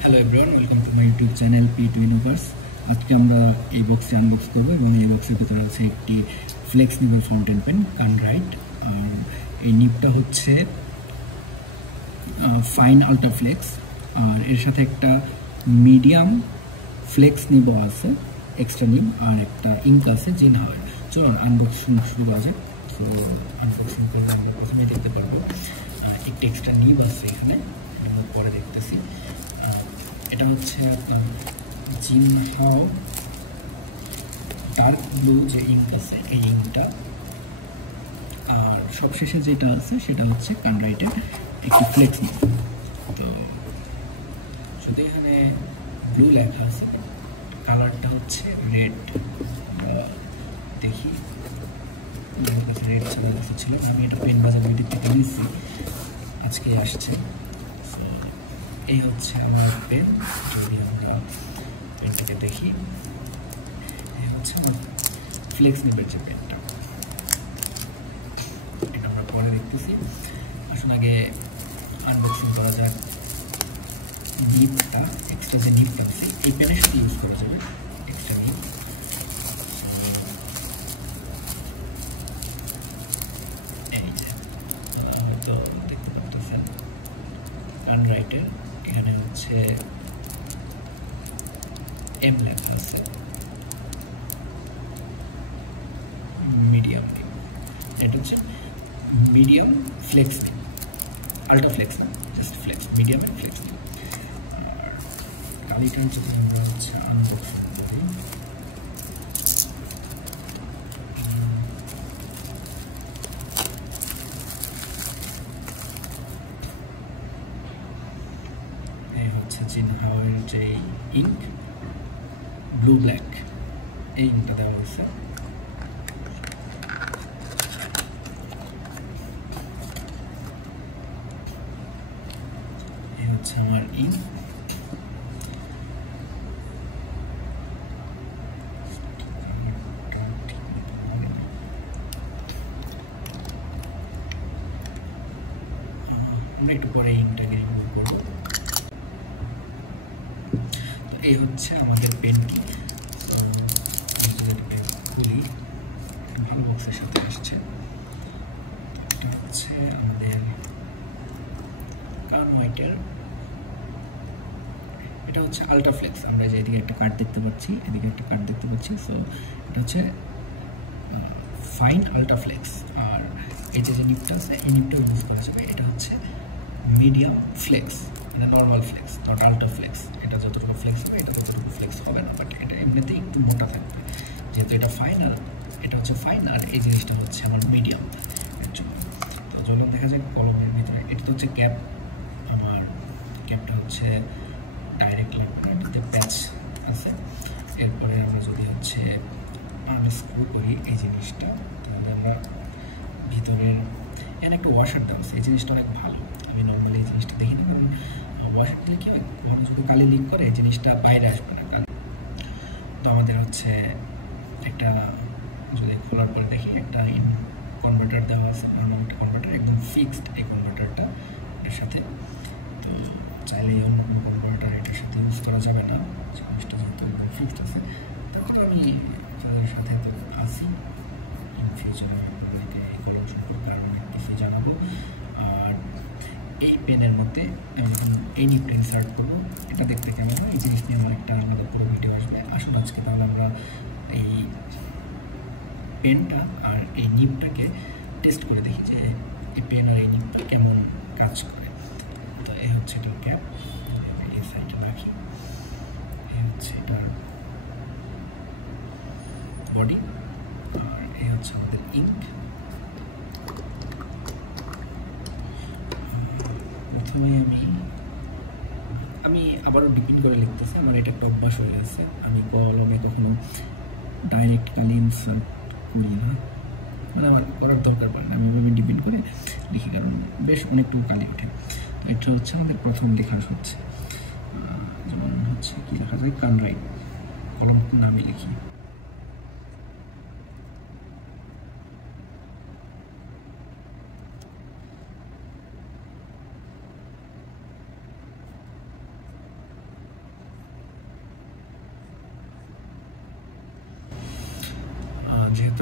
Hello everyone, welcome to my YouTube channel P2 universe. আজকে আমরা এই বক্সে আনবক্স করবো এবং এই বক্সের ভিতরে আছে একটি ফ্লেক্স নিবের ফাউন্টেন পেন কানরাইট। আর এই নিবটা হচ্ছে ফাইন আলট্রা ফ্লেক্স, আর এর সাথে একটা মিডিয়াম ফ্লেক্স নিবও আছে, এক্সট্রা নিব, আর একটা ইঙ্ক আছে জিন হাওয়ার। চলুন আনবক্সিং শুরু করা যাক। তো আনবক্সিং করলে আমরা প্রথমেই দেখতে পারবো একটি এক্সট্রা নিব আছে এখানে, আমরা পরে দেখতেছি। এটা হচ্ছে আপনার জিন হাও ডার্ক ব্লু যে ইঙ্ক আছে, এই ইঙ্কটা। আর সবশেষে যেটা আছে সেটা হচ্ছে কানরাইটের একটি ফ্লেক্স নিব। তো যদি এখানে ব্লু লেখা আছে, কালারটা হচ্ছে রেড। দেখি, রেড ছাড়া কিছু ছিল। আমি এটা পেন বাজার মিডির থেকে নিয়েছি, আজকে আসছে। তো এই হচ্ছে আমার পেন। যদি আমরা পেনটাকে দেখি, এই হচ্ছে আমার ফ্লেক্স নিবের যে পেনটা, এটা আমরা পরে দেখতেছি। আসুন আগে আনবক্সিং করা যাক। নিবটা, এক্সট্রা যে নিবটা আছে এই পেনের সাথে ইউজ করা যাবে, এক্সট্রা নিব। এই যে হয়তো দেখতে পাচ্ছেন কানরাইটের এখানে হচ্ছে এম লেখা আছে, মিডিয়াম নিব। এটা হচ্ছে medium flex nib, ultra flex না, just flex, medium and flex nib. আর কালিটার যদি আমরা হচ্ছে আনবক্সিং করি, এই হচ্ছে জিন হাওয়ার যে ইঙ্ক, ব্লু ব্ল্যাক, এই ইঙ্কটা দেওয়া হয়েছে। এই হচ্ছে আমার ইঙ্ক। আমরা একটু পরে ইঙ্কটাকে রিমুভ করবো। তো এই হচ্ছে আমাদের পেনটি। তো খুলি, ভালো বক্সের সাথে আসছে। এটা হচ্ছে আমাদের কানরাইটের, এটা হচ্ছে আলট্রা ফ্লেক্স। আমরা যে এদিকে একটা কার্ড দেখতে পাচ্ছি, এদিকে একটা কার্ড দেখতে পাচ্ছি। সো এটা হচ্ছে ফাইন আলট্রা ফ্লেক্স। আর এই যে নিবটা আছে, এই নিবটা ইউজ করা যাবে। এটা হচ্ছে মিডিয়াম ফ্লেক্স, মানে normal flex, not ultra flex. এটা যতটুকু ফ্লেক্স হবে এটা ততটুকু ফ্লেক্স হবে না, বাট এটা এমনিতেই একটু মোটা থাকবে, যেহেতু এটা ফাইন। আর এটা হচ্ছে ফাইন, আর এই জিনিসটা হচ্ছে আমার মিডিয়াম অ্যাকচুয়ালি। তো যখন দেখা যায় কলমের ভিতরে, এটা তো হচ্ছে ক্যাপ। আমার ক্যাপটা হচ্ছে ডাইরেক্ট লাগবে, এটাতে প্যাচ আছে। এরপরে আমরা যদি হচ্ছে আনস্ক্রু করি এই জিনিসটা, তাহলে আমরা ভিতরের এখানে একটা ওয়াশার দেওয়া আছে। এই জিনিসটা অনেক ভালো, আমি নর্মালি এই জিনিসটা দেখিনি, কারণ ওয়াশার দিলে কী হয়, কখনো যদি কালি লিক করে এই জিনিসটা বাইরে আসবে না কালি। তো আমাদের হচ্ছে একটা, যদি খোলার পরে দেখি, একটা কনভার্টার দেওয়া আছে, নর্মাল একটা কনভার্টার, একদম ফিক্সড এই কনভার্টারটা এটার সাথে। তো চাইলে অন্য কোনো কনভার্টার এটার সাথে ইউজ করা যাবে না, জিনিসটা যেহেতু একদম ফিক্সড আছে। তারপরে আমি তাদের সাথে তো আসি, ইন ফিউচারে আপনাদেরকে এই কলম সম্পর্কে আরও অনেক কিছু জানাবো। আর এই পেনের মধ্যে এখন এই নিবটা ইনসার্ট করবো। এটা দেখতে কেমন হয়, এই জিনিস নিয়ে আমার একটা আলাদা পুরো ভিডিও আসবে। আসলে আজকে তাহলে আমরা এই পেনটা আর এই নিবটাকে টেস্ট করে দেখি যে এই পেন আর এই নিবটা কেমন কাজ করে। তো এই হচ্ছে এটার ক্যাপ, এই সাইডে রাখি। এই হচ্ছে এটার বডি, আর এই হচ্ছে আমাদের ইঙ্ক। প্রথমে আমি আবারও ডিপিন করে লিখতেছি। আমার এটা একটা অভ্যাস হয়ে গেছে, আমি কলমে কখনো ডাইরেক্ট কালি ইনসার্ট করি না, মানে আমার করার দরকার পড়ে না। আমি এভাবে ডিপেন্ড করে লিখি, কারণ বেশ অনেকটুকু কালি ওঠে। এটা হচ্ছে আমাদের প্রথম লেখা হচ্ছে, যেমন হচ্ছে কী লেখা যায়, কানরাইট, কলম নামে লিখি।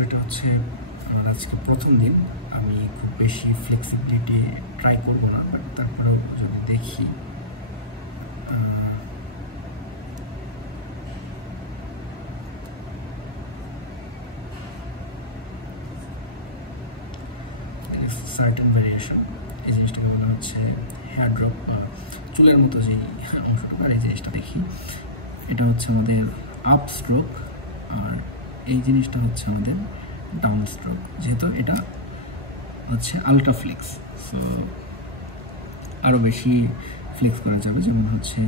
এটা হচ্ছে আমার আজকে প্রথম দিন, আমি খুব বেশি ফ্লেক্সিবিলিটি ট্রাই করবো না, বাট তারপরেও যদি দেখি সার্টেন ভ্যারিয়েশন, এই জিনিসটাকে বলা হচ্ছে হেয়ার ড্রপ, চুলের মতো যে অংশটা, আর এই জিনিসটা দেখি এটা হচ্ছে আমাদের আপ স্ট্রোক, আর এই জিনিসটা হচ্ছে আমাদের ডাউন স্ট্রোক, যেহেতু এটা হচ্ছে আলট্রা ফ্লেক্স। সো আরও বেশি ফ্লেক্স করা যাবে, যেমন হচ্ছে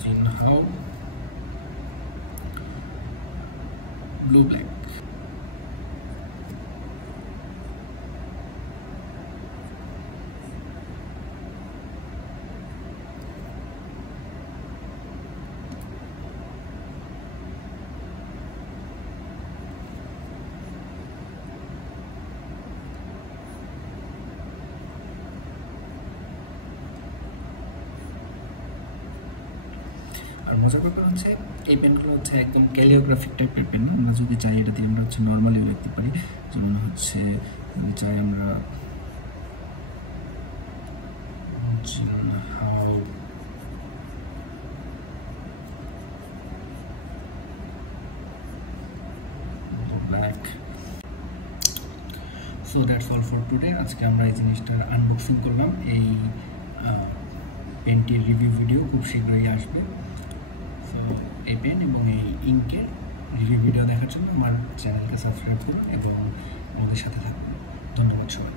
জিনহাও ব্লু ব্ল্যাক। আর মজার ব্যাপার হচ্ছে এই পেনগুলো হচ্ছে একদম ক্যালিওগ্রাফিক টাইপের পেন। আমরা যদি চাই এটা দিয়ে আমরা হচ্ছে নর্মালিও লিখতে পারি, যেমন হচ্ছে যদি চাই আমরা জিনহাও black. So that's all for today. আজকে আমরা এই জিনিসটার আনবক্সিং করলাম। এই পেনটির রিভিউ ভিডিও খুব শীঘ্রই আসবে। সো এই পেন এবং এই ইঙ্কের রিভিউ ভিডিও দেখার জন্য আমার চ্যানেলকে সাবস্ক্রাইব করুন এবং আমাদের সাথে থাকুন। ধন্যবাদ সবাই।